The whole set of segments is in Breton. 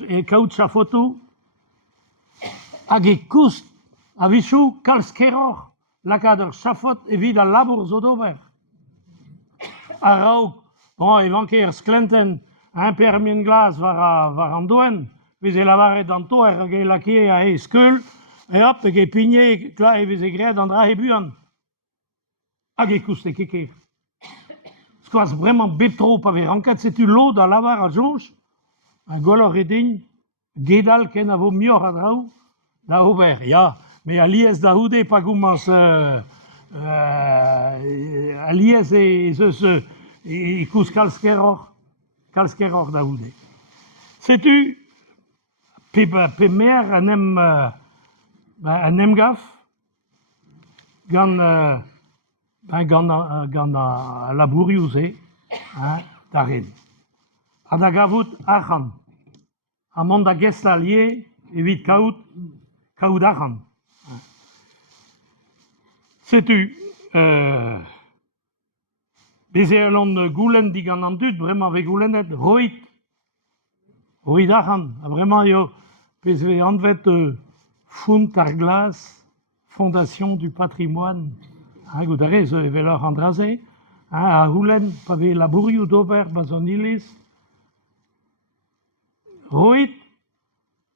e kaoutcha photo, hag e koust a vichou kalskeroc'h lakaat ur chafot evit a labour zo d'ober. A raok, bon, e vanke ur sklenten impermien glas war an doen, vez e lavaret an toer hag e lakie a e skeul, e hop, hag e pigné kla e vez e gred an dra e buan. Hag e koust e keker. Skoaz bremañ bep tro pa vez ranket setu lo da lavar a jonj, a golor e din, gedal ken a vo mior a draoù da ober, ya. Me alies da houde pa goumaz alies e zeus e koust kalskeroc'h da houde. Setu pe mer an em gaf gant a labourioù se da ren. Ha da gavout arc'han. Ha mont da gestal ye evit kaout arc'han. Setu, bez eo an goulenn digant an dud, bremañ ve goulennet, roit arc'han. Ha bremañ eo, pez ve anvet font ar glas, Fondation du Patrimoine, goude a rez eveloc'h an draze, a goulenn pa ve labourioù d'ober bas an iliz, roit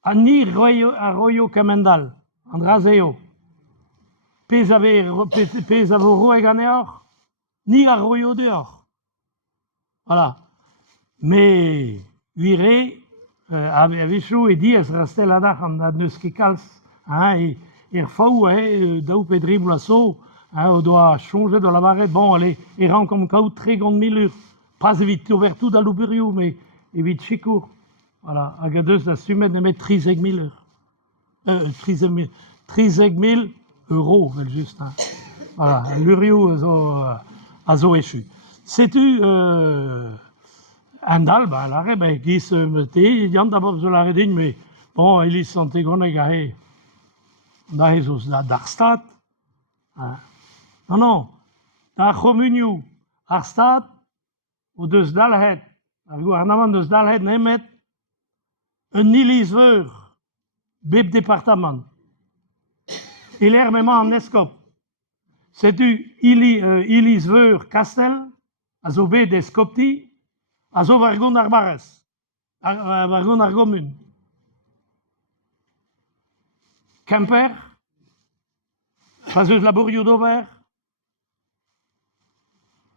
a ni a roio kemendal, an draze eo. Pez a vo roeg an eoc'h, ni a roio deoc'h. Voilà. Me vire a vechou e diez rastel adach an neus ket kalz, faou daou pe dribl a so, o doa chonjet o lavaret, bon, ale, e ran kom kaout 30.000 ur. Pas evit obertout da louburioù, me evit chikour. Voilà, hag a deus da sumet nemet 30.000 ur. 30.000 euro, vel just. Voilà, l'urioù a zo echu. Setu an dal, ba, lare, ba, giz te, diant da bob zo lare din, me, bon, elis an tegoneg a he, da he zo d'ar stad. Non, da chomunioù, ar stad, o deus dalhet, ar gouvernement deus dalhet nemet, un iliz veur, bep departement. E l'er memañ an eskop. Setu iliz veur kastel, a zo bet eskopti, a zo war gont ar barrez, war gont ar gomun. Kemper, pas eus labourioù d'ober,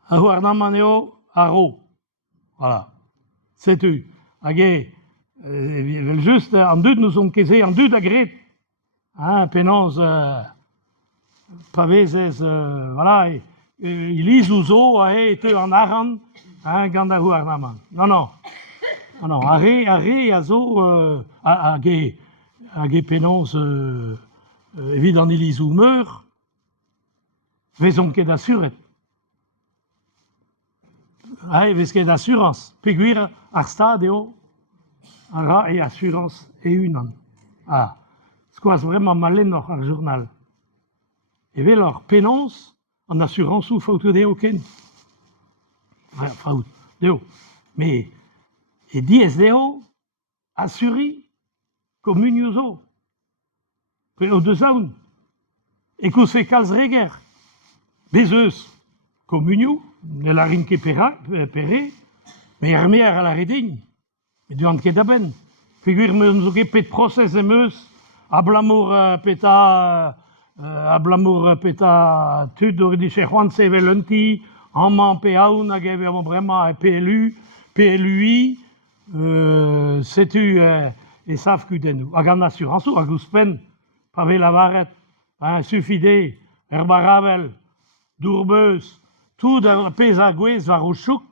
a gouvernement eo a ro. Voilà. Setu. Hag vel just an dud nous on keze an dud a gret. Penans pa vezez, voilà, iliz ouzo a he teu an arran gant da gouvernement. Non, a zo hag e penans evit an ilizou meur, vezont ket assuret. Vez ket assurance. Peguir ar stad eo, a ra e assurance e unan. Skoaz vraiment malenoc'h ar journal. Eveloc'h penans an assuranceoù faoutou deo ken. Faout deo. Me e diez deo assuri komunioù zo. Pe o deus aoun. E kouz fe kalz reger. Bez eus komunioù, ne la rin ket pere, me ar mer a la redin. E duant ket da ben. Peguir meun zo ket pet proses em eus, a blamour tud ur diche c'hoant sevel unti, amman pe aoun hag evel bremañ PLU, PLUI, setu e sav kudennoù. Hag an assuranceoù, hag ouzpen, pa ve lavaret, sufide, ur baravel, dourbeus, tout pez a gwez war o chouk,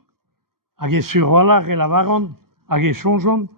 hag e surrolar e lavaran, hag e chonjon,